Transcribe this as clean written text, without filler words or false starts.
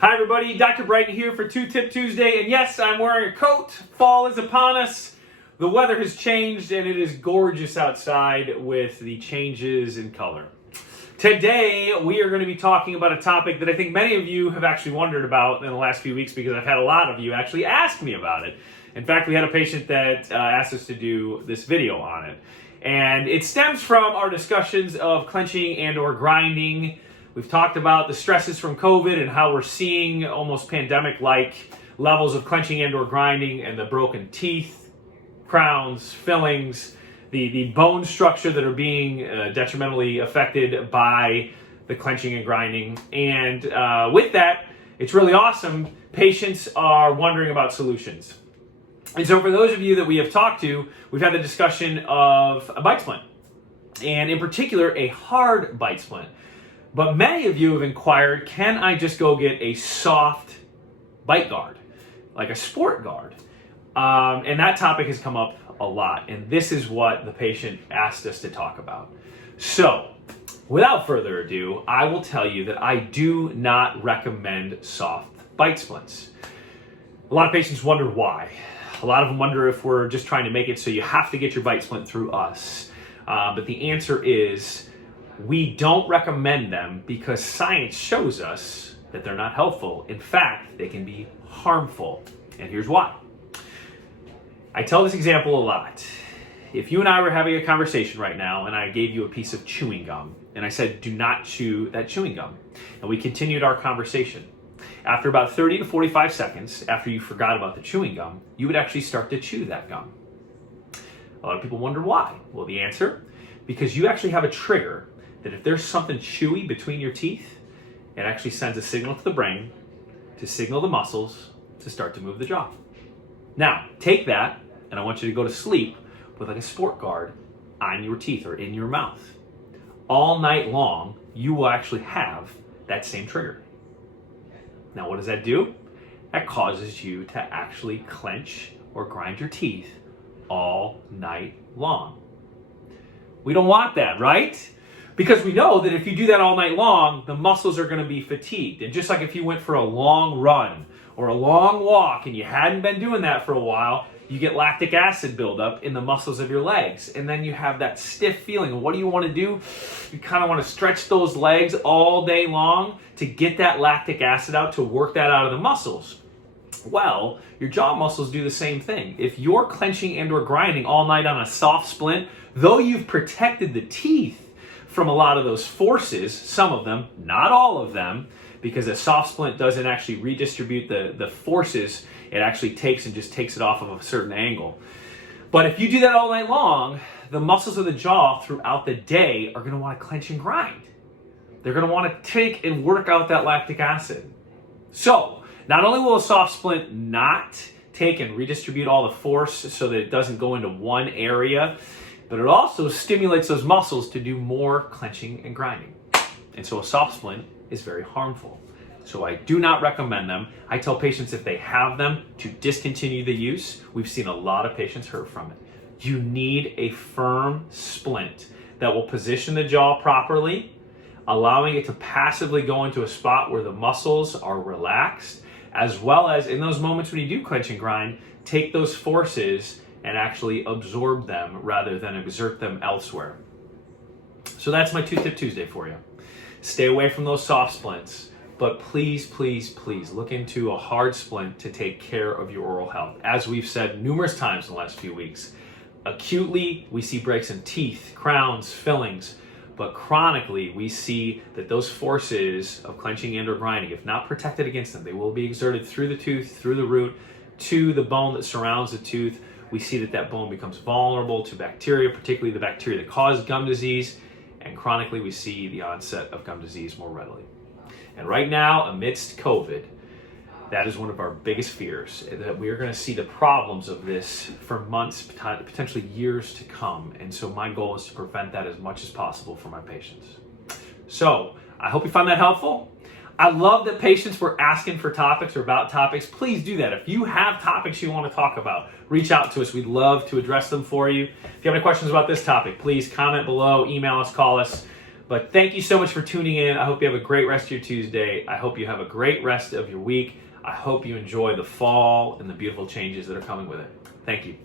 Hi everybody, Dr. Bryton here for Two Tip Tuesday, and yes, I'm wearing a coat. Fall is upon us. The weather has changed and it is gorgeous outside with the changes in color. Today, we are going to be talking about a topic that I think many of you have actually wondered about in the last few weeks because I've had a lot of you actually ask me about it. In fact, we had a patient that asked us to do this video on it. And it stems from our discussions of clenching and or grinding. We've talked about the stresses from COVID and how we're seeing almost pandemic-like levels of clenching and or grinding and the broken teeth, crowns, fillings, the bone structure that are being detrimentally affected by the clenching and grinding. And with that, it's really awesome. Patients are wondering about solutions. And so for those of you that we have talked to, we've had the discussion of a bite splint, and in particular, a hard bite splint. But many of you have inquired, can I just go get a soft bite guard, like a sport guard? And that topic has come up a lot, and this is what the patient asked us to talk about. So, without further ado, I will tell you that I do not recommend soft bite splints. A lot of patients wonder why. A lot of them wonder if we're just trying to make it so you have to get your bite splint through us. But the answer is we don't recommend them because science shows us that they're not helpful. In fact, they can be harmful. And here's why. I tell this example a lot. If you and I were having a conversation right now and I gave you a piece of chewing gum and I said, do not chew that chewing gum, and we continued our conversation, after about 30 to 45 seconds after you forgot about the chewing gum, you would actually start to chew that gum. A lot of people wonder why. Well, the answer, because you actually have a trigger that if there's something chewy between your teeth, it actually sends a signal to the brain to signal the muscles to start to move the jaw. Now, take that, and I want you to go to sleep with like a sport guard on your teeth or in your mouth. All night long, you will actually have that same trigger. Now, what does that do? That causes you to actually clench or grind your teeth all night long. We don't want that, right? Because we know that if you do that all night long, the muscles are going to be fatigued. And just like if you went for a long run or a long walk and you hadn't been doing that for a while, you get lactic acid buildup in the muscles of your legs. And then you have that stiff feeling. And what do you want to do? You kind of want to stretch those legs all day long to get that lactic acid out, to work that out of the muscles. Well, your jaw muscles do the same thing. If you're clenching and or grinding all night on a soft splint, though you've protected the teeth from a lot of those forces, some of them, not all of them, because a soft splint doesn't actually redistribute the forces. It actually takes it off of a certain angle. But if you do that all night long, the muscles of the jaw throughout the day are going to want to clench and grind. They're going to want to take and work out that lactic acid. So, not only will a soft splint not take and redistribute all the force so that it doesn't go into one area, but it also stimulates those muscles to do more clenching and grinding. And so a soft splint is very harmful. So I do not recommend them. I tell patients if they have them to discontinue the use. We've seen a lot of patients hurt from it. You need a firm splint that will position the jaw properly, allowing it to passively go into a spot where the muscles are relaxed, as well as in those moments when you do clench and grind, take those forces and actually absorb them rather than exert them elsewhere. So that's my 2-Tip Tuesday for you. Stay away from those soft splints, but please, please, please look into a hard splint to take care of your oral health. As we've said numerous times in the last few weeks, acutely we see breaks in teeth, crowns, fillings, but chronically we see that those forces of clenching and or grinding, if not protected against them, they will be exerted through the tooth, through the root, to the bone that surrounds the tooth. We see that bone becomes vulnerable to bacteria, particularly the bacteria that cause gum disease, and chronically we see the onset of gum disease more readily. And right now, amidst COVID, that is one of our biggest fears, that we are going to see the problems of this for months, potentially years to come. And so my goal is to prevent that as much as possible for my patients. So I hope you found that helpful. I love that patients were asking for topics or about topics. Please do that. If you have topics you want to talk about, reach out to us. We'd love to address them for you. If you have any questions about this topic, please comment below, email us, call us. But thank you so much for tuning in. I hope you have a great rest of your Tuesday. I hope you have a great rest of your week. I hope you enjoy the fall and the beautiful changes that are coming with it. Thank you.